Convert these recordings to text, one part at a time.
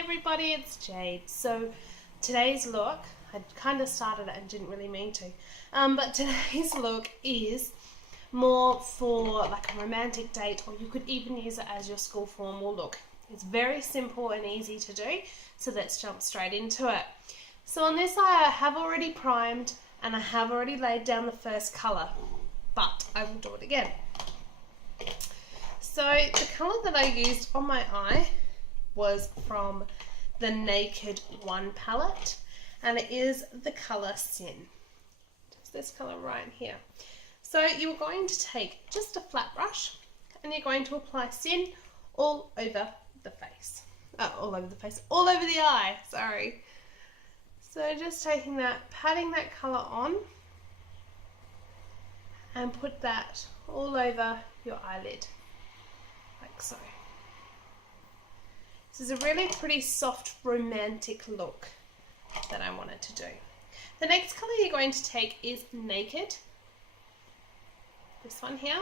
everybody, it's Jade. So today's look, I kind of started it and didn't really mean to, but today's look is more for like a romantic date, or you could even use it as your school formal look. It's very simple and easy to do, so let's jump straight into it. So on this eye I have already primed and I have already laid down the first colour, but I will do it again. So the colour that I used on my eye was from the Naked One palette, and it is the colour Sin. Just this colour right here. So you're going to take just a flat brush and you're going to apply Sin all over the face. All over the eye, sorry. So just taking that, patting that colour on and put that all over your eyelid, like so. This is a really pretty soft romantic look that I wanted to do. The next colour you're going to take is Naked. This one here,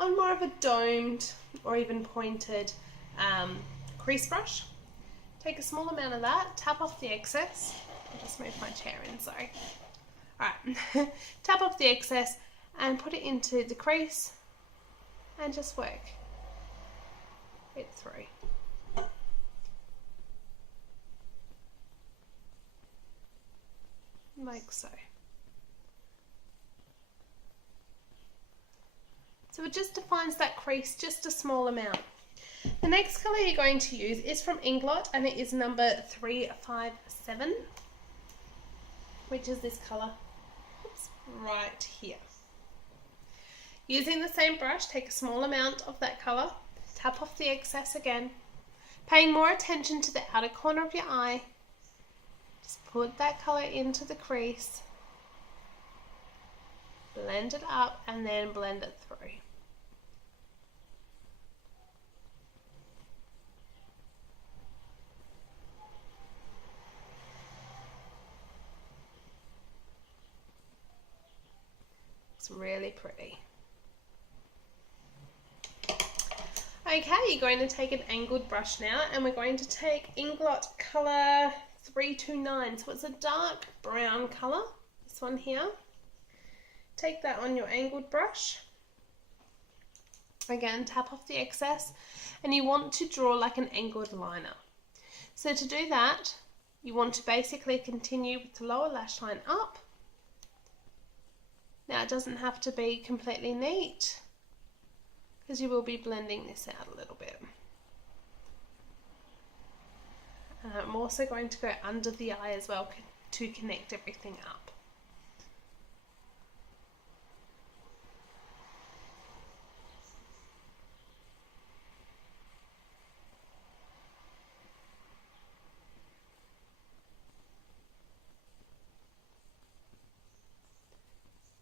on more of a domed or even pointed crease brush. Take a small amount of that, tap off the excess. I'll just move my chair in, sorry. Alright, tap off the excess and put it into the crease and just work it through. Like so. So it just defines that crease just a small amount. The next colour you're going to use is from Inglot, and it is number 357, which is this colour. Oops, right here. Using the same brush, take a small amount of that colour, tap off the excess again, paying more attention to the outer corner of your eye. Just put that colour into the crease, blend it up and then blend it through. It's really pretty. Okay, you're going to take an angled brush now, and we're going to take Inglot colour 329. So it's a dark brown colour, this one here. Take that on your angled brush. Again, tap off the excess, and you want to draw like an angled liner. So to do that, you want to basically continue with the lower lash line up. Now it doesn't have to be completely neat, because you will be blending this out a little bit. And I'm also going to go under the eye as well to connect everything up.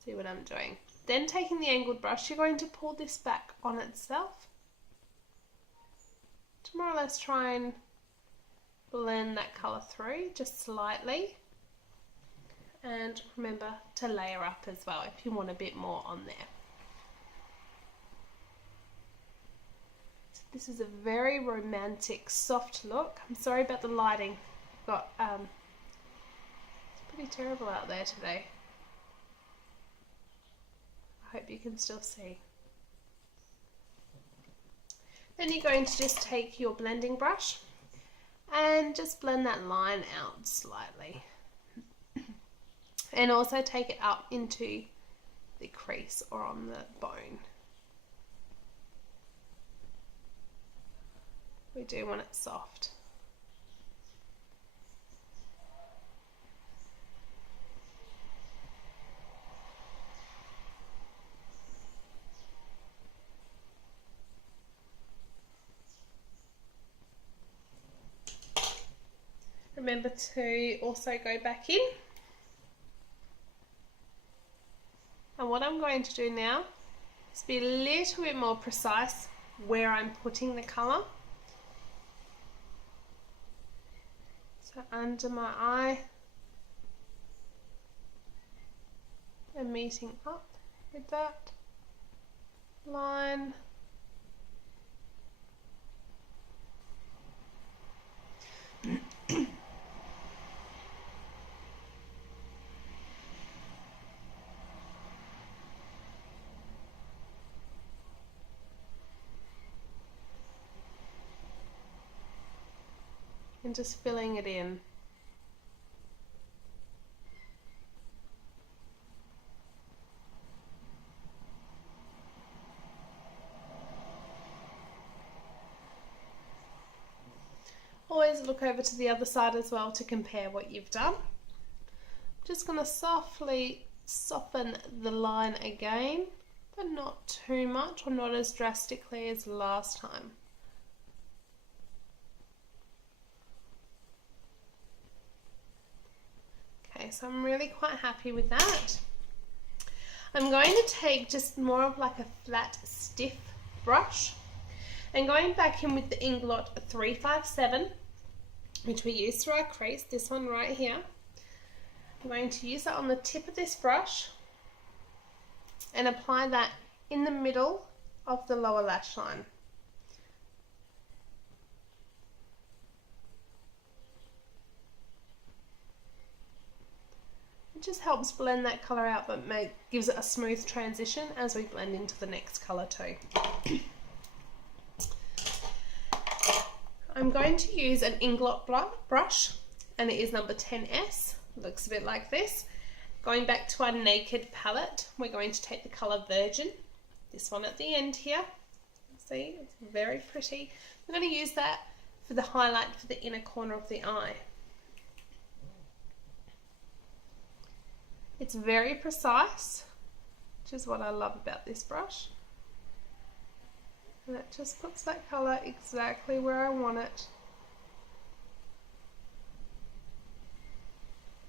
See what I'm doing. Then taking the angled brush, you're going to pull this back on itself to more or less try and blend that colour through just slightly. And remember to layer up as well if you want a bit more on there. So this is a very romantic, soft look. I'm sorry about the lighting. It's pretty terrible out there today. I hope you can still see. Then you're going to just take your blending brush and just blend that line out slightly. And also take it up into the crease or on the bone. We do want it soft. Remember to also go back in. And what I'm going to do now is be a little bit more precise where I'm putting the colour. So under my eye and meeting up with that line. and just filling it in. Always look over to the other side as well to compare what you've done. Just going to softly soften the line again, but not too much or not as drastically as last time. Okay, so I'm really quite happy with that. I'm going to take just more of like a flat, stiff brush and going back in with the Inglot 357, which we use through our crease, this one right here. I'm going to use that on the tip of this brush and apply that in the middle of the lower lash line. It just helps blend that colour out, but gives it a smooth transition as we blend into the next colour too. I'm going to use an Inglot brush, and it is number 10S. It looks a bit like this. Going back to our Naked palette, we're going to take the colour Virgin, this one at the end here. See, it's very pretty. We're going to use that for the highlight for the inner corner of the eye. It's very precise, which is what I love about this brush. And it just puts that colour exactly where I want it,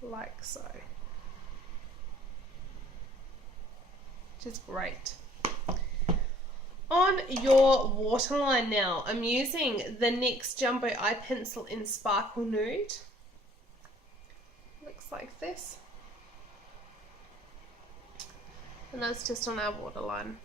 like so, which is great. On your waterline now, I'm using the NYX Jumbo Eye Pencil in Sparkle Nude. Looks like this. And that's just on our waterline.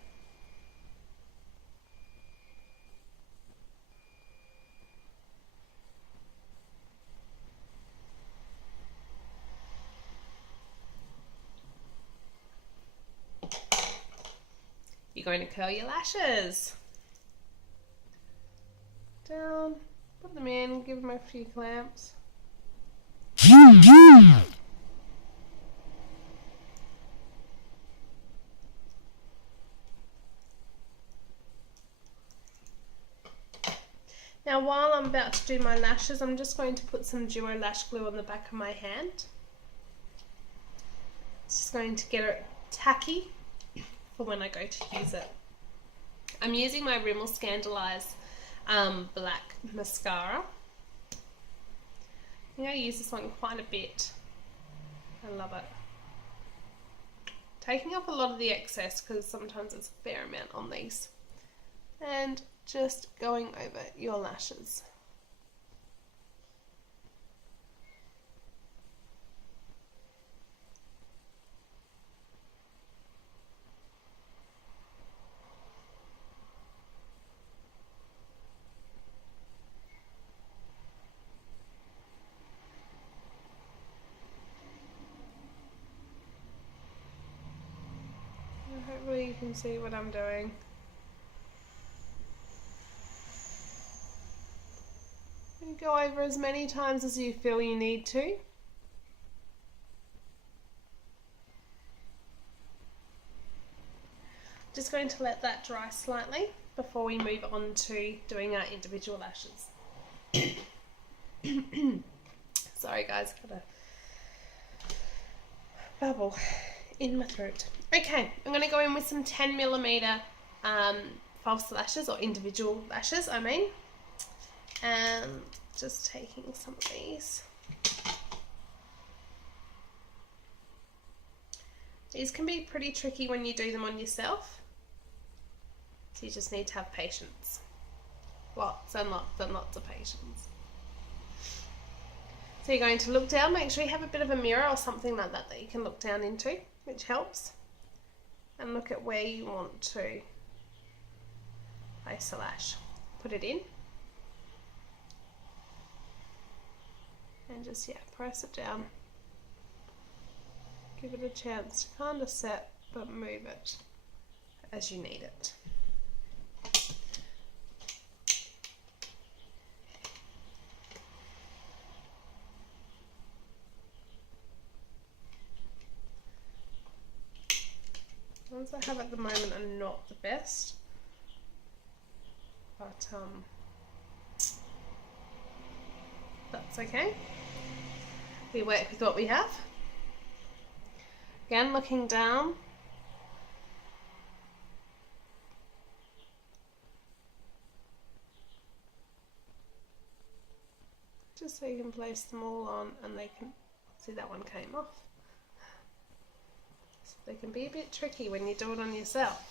You're going to curl your lashes. Down, put them in, give them a few clamps. Now while I'm about to do my lashes, I'm just going to put some Duo Lash Glue on the back of my hand. It's just going to get it tacky for when I go to use it. I'm using my Rimmel Scandaleyes black mascara. I think I use this one quite a bit. I love it. Taking off a lot of the excess because sometimes it's a fair amount on these. And just going over your lashes. Hopefully you can see what I'm doing. And go over as many times as you feel you need to. Just going to let that dry slightly before we move on to doing our individual lashes. Sorry guys, got a bubble in my throat. Okay, I'm going to go in with some 10mm false lashes, or individual lashes I mean, and just taking some of these. These can be pretty tricky when you do them on yourself, so you just need to have patience. Lots and lots and lots of patience. So you're going to look down, make sure you have a bit of a mirror or something like that that you can look down into, which helps. And look at where you want to place a lash. Put it in. And just, press it down. Give it a chance to kind of set, but move it as you need it. ones I have at the moment are not the best, but that's okay. We work with what we have. Again, looking down. Just so you can place them all on, and they can see that one came off. So they can be a bit tricky when you do it on yourself.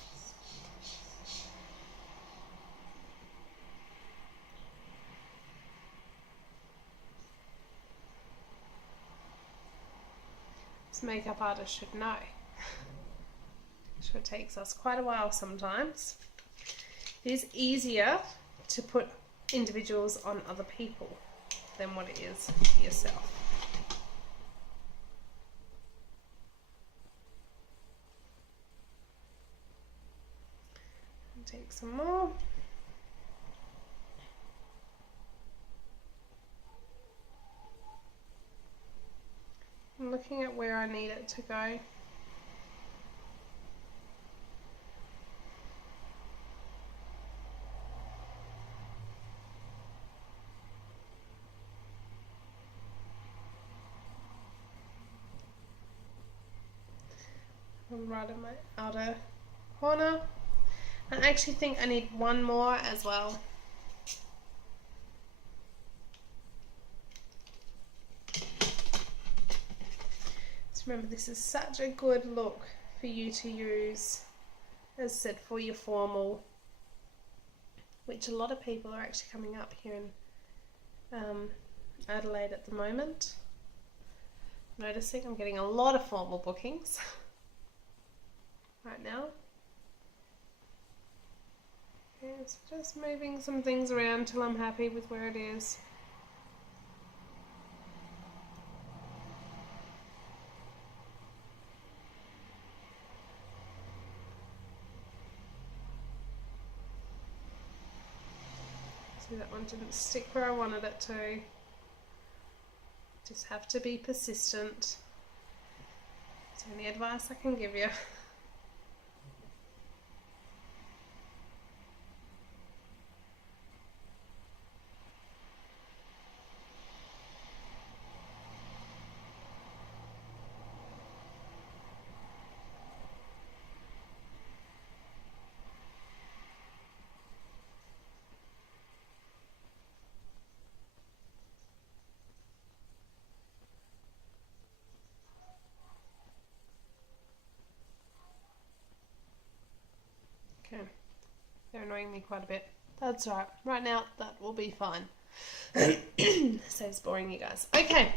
This makeup artist should know. Sure, it takes us quite a while sometimes. It is easier to put individuals on other people than what it is yourself. And take some more. I'm looking at where I need it to go. Right in my outer corner. I actually think I need one more as well. So remember, this is such a good look for you to use, as I said, for your formal, which a lot of people are actually coming up here in Adelaide at the moment. Noticing I'm getting a lot of formal bookings right now. Okay, so just moving some things around till I'm happy with where it is. See, that one didn't stick where I wanted it to. Just have to be persistent. Is there any advice I can give you? Okay, they're annoying me quite a bit. That's right. Right now, that will be fine. Saves boring you guys. Okay,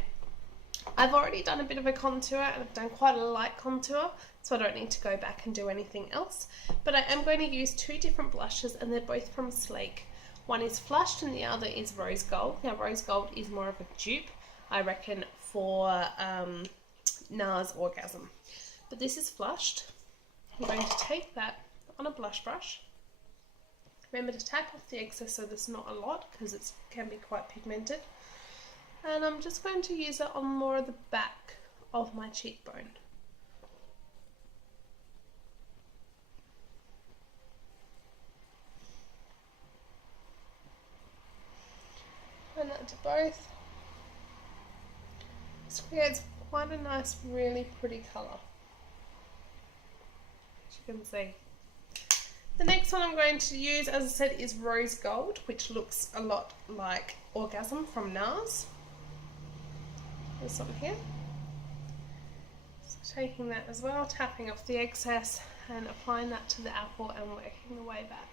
I've already done a bit of a contour, and I've done quite a light contour, so I don't need to go back and do anything else. But I am going to use two different blushes, and they're both from Sleek. One is flushed and the other is rose gold. Now, rose gold is more of a dupe, I reckon, for NARS Orgasm. But this is flushed. I'm going to take that on a blush brush. Remember to tap off the excess so there's not a lot, because it can be quite pigmented. And I'm just going to use it on more of the back of my cheekbone. And that to both. This creates quite a nice, really pretty colour, as you can see. The next one I'm going to use, as I said, is rose gold, which looks a lot like Orgasm from NARS. This one here. So taking that as well, tapping off the excess and applying that to the apple and working the way back.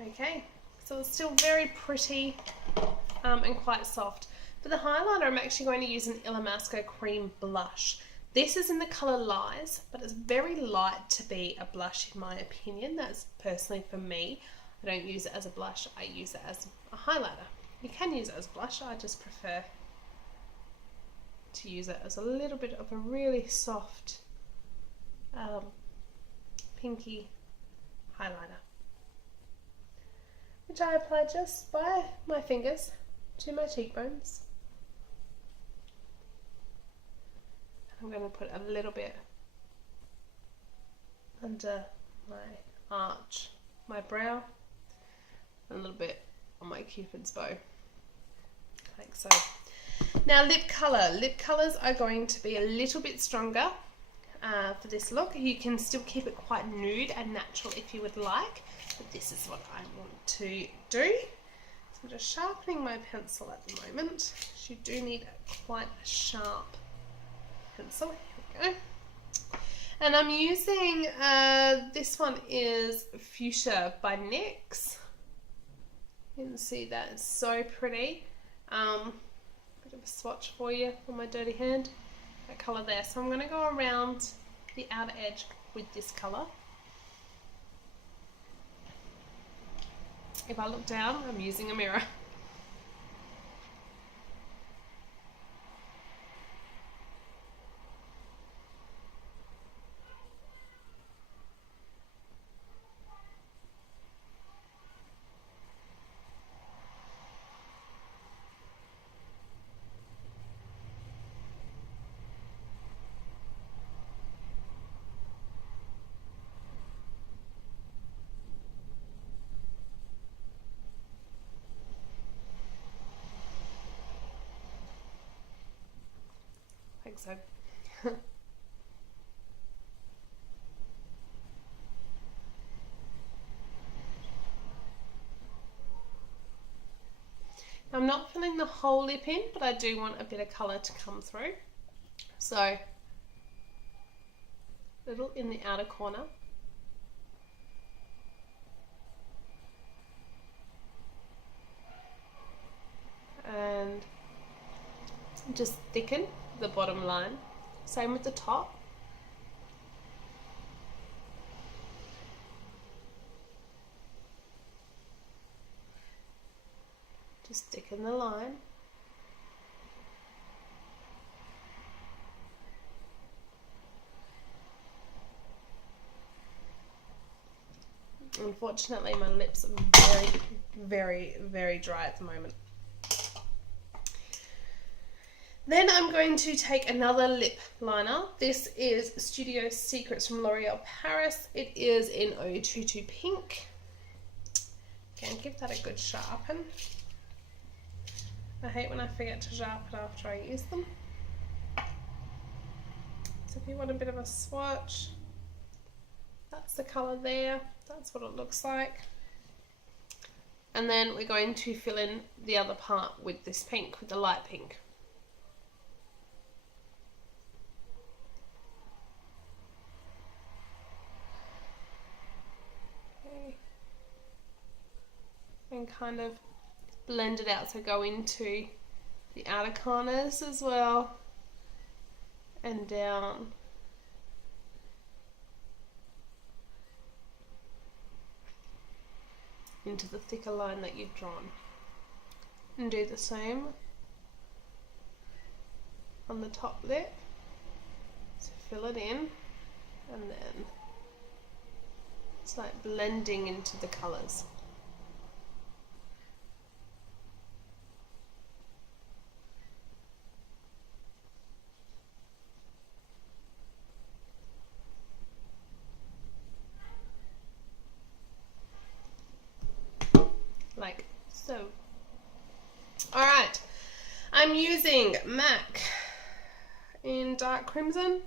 Okay, so it's still very pretty and quite soft. For the highlighter, I'm actually going to use an Illamasqua cream blush. This is in the colour Lies, but it's very light to be a blush in my opinion. That's personally for me. I don't use it as a blush, I use it as a highlighter. You can use it as a blush, I just prefer to use it as a little bit of a really soft pinky highlighter. which I apply just by my fingers to my cheekbones. I'm going to put a little bit under my arch, my brow, and a little bit on my Cupid's bow, like so. Now lip colour. Lip colours are going to be a little bit stronger for this look. You can still keep it quite nude and natural if you would like, but this is what I want to do. So I'm just sharpening my pencil at the moment. You do need quite a sharp pencil. Here we go. And I'm using, this one is Fuchsia by NYX. You can see that, it's so pretty. Bit of a swatch for you on my dirty hand. That colour there. So I'm going to go around the outer edge with this colour. If I look down, I'm using a mirror. I think so. I'm not filling the whole lip in, but I do want a bit of colour to come through. So, a little in the outer corner. And just thicken the bottom line. Same with the top. Just thicken the line. Unfortunately, my lips are very dry at the moment. Then I'm going to take another lip liner. This is Studio Secrets from L'Oreal Paris. It is in 022 Pink. Again, give that a good sharpen. I hate when I forget to sharpen after I use them. So if you want a bit of a swatch, that's the colour there. That's what it looks like. And then we're going to fill in the other part with this pink, with the light pink. And kind of blend it out, so go into the outer corners as well and down into the thicker line that you've drawn, and do the same on the top lip. So fill it in, and then it's like blending into the colours. Like so. Alright, I'm using MAC in Dark Crimson,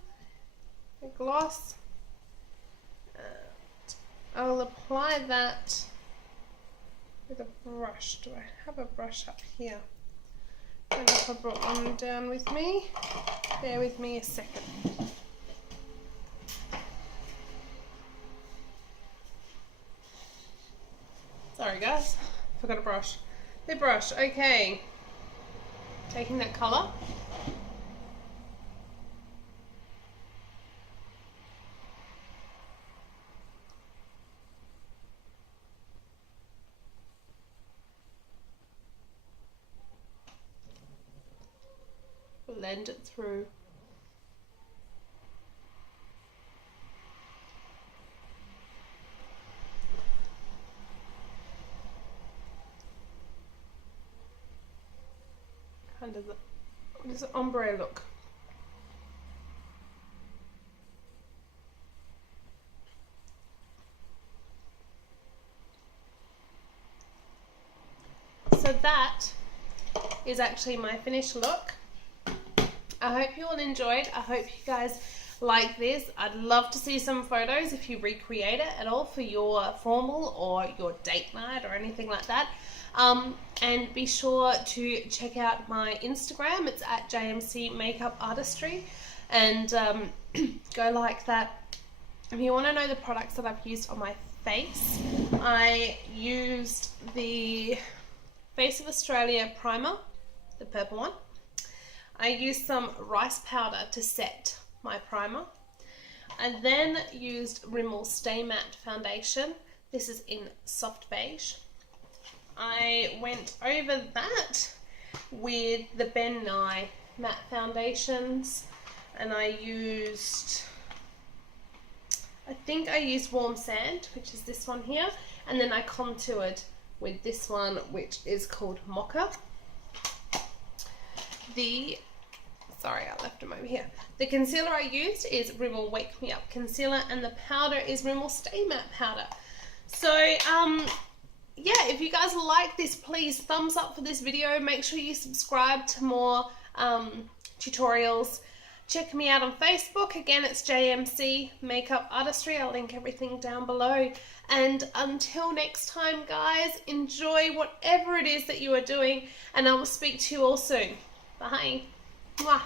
a gloss. I'll apply that with a brush. Do I have a brush up here? I don't know if I brought one down with me. Bear with me a second. Sorry guys, forgot a brush. The brush, okay. Taking that colour. Blend it through. under the, this ombre look. So that is actually my finished look. I hope you all enjoyed. I hope you guys like this. I'd love to see some photos if you recreate it at all for your formal or your date night or anything like that. And be sure to check out my Instagram. It's at JMC Makeup Artistry, and go like that. If you want to know the products that I've used on my face, I used the Face of Australia primer, the purple one. I used some rice powder to set my primer. I then used Rimmel Stay Matte foundation. This is in soft beige. I went over that with the Ben Nye matte foundations, and I think I used Warm Sand, which is this one here, and then I contoured with this one, which is called Mocha. Sorry, I left them over here. The concealer I used is Rimmel Wake Me Up concealer, and the powder is Rimmel Stay Matte powder. So, yeah, if you guys like this, please thumbs up for this video. Make sure you subscribe to more tutorials. Check me out on Facebook. Again, it's JMC Makeup Artistry. I'll link everything down below. And until next time, guys, enjoy whatever it is that you are doing, and I will speak to you all soon. Bye. Mwah.